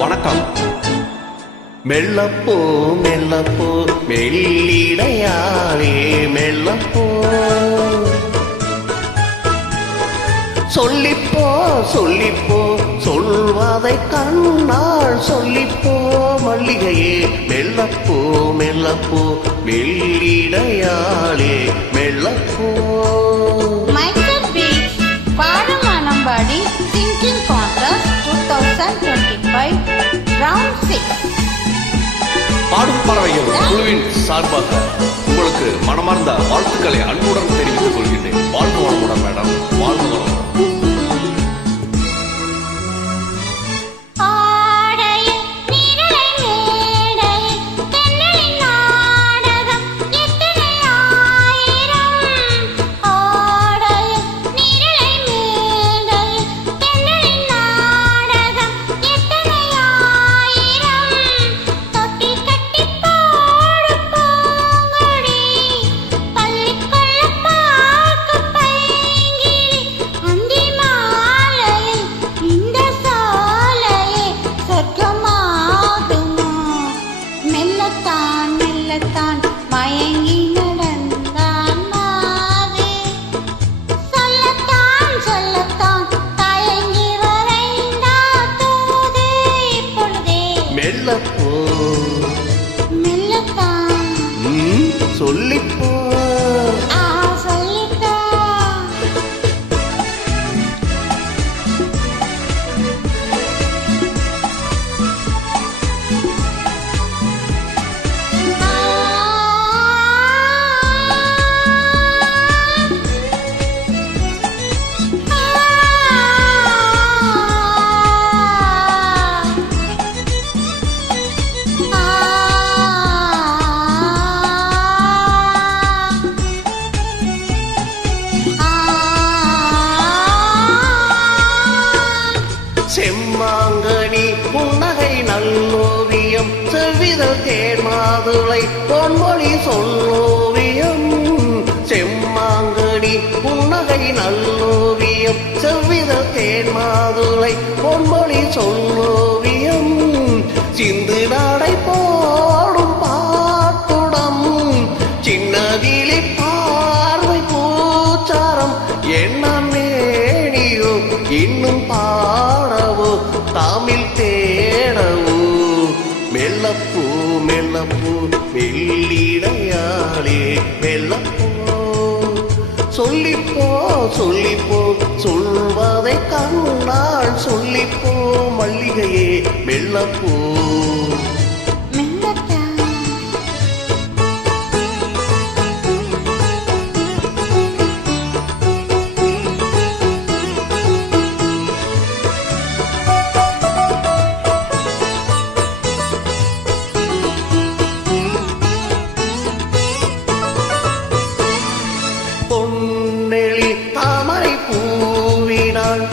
வணக்கம். மெல்லப்போ மெல்லப்போ மெல்லிடையாவே மெல்லப்போ, சொல்லிப்போ சொல்லிப்போ சொல்வதை கண்ணாள் சொல்லிப்போ மல்லிகையே மெல்லப்போ மெல்லப்போ மெல்லிடையாளே மெல்லப்போ. பாடி singing contest 2025 round 6. பாடும் பறவைகள் குழுவின் சார்பாக உங்களுக்கு மனமார்ந்த வாழ்த்துக்களை அன்புடன் தெரிவித்துக் கொள்கின்றேன். வாழ்க வளமுடன் மேடம், வாழ்க வளமுடன். மெல்லப்போ மெல்லத்தான் சொல்லிப்போ செம்மாங்கனி புன்னகை நல்லோவியம் செவ்விதழ் தேன்மாதுளை பொன்மொழி சொல்லோவியம். செம்மாங்கனி புன்னகை நல்லோவியம் செவ்விதழ் தேன்மாதுளை பொன்மொழி சொல்லோவியம். சிந்து நடை போடும் பாட்டுடம் சின்னதிலி பார்வை பூச்சாரம் என்ன மேனியோ இன்னும் பாடவோ தமிழ் தேடவோ. மெல்லப்பூ மெல்லப்பூ மெல்லிடையாளே மெல்லப்பூ, சொல்லிப்போ சொல்லிப்போ சொல்வதை கண்ணாள் சொல்லிப்போ மல்லிகையே மெல்லப்பூ. பொன்னெழி தாமரை பூவினாள்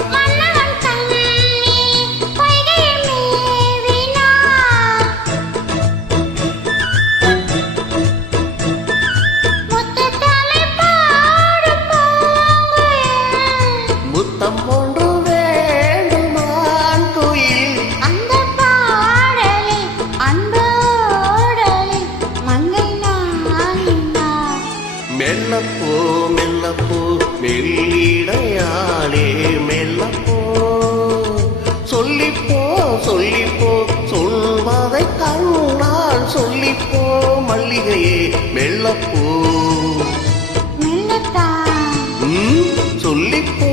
முத்தம் ஒன்று வேண்டுமான் குயில். அந்த பாடலில் அன்போடலில் மங்கை நான். மெல்லப்போ மெல்லப்போ மெல்லிடையாளே மெல்லப்போ, சொல்லிப்போ சொல்லிப்போ சொல்வதை கண்ணால் சொல்லிப்போ மல்லிகையே மெல்லப்போ மெல்லத்தான் சொல்லிப்போ.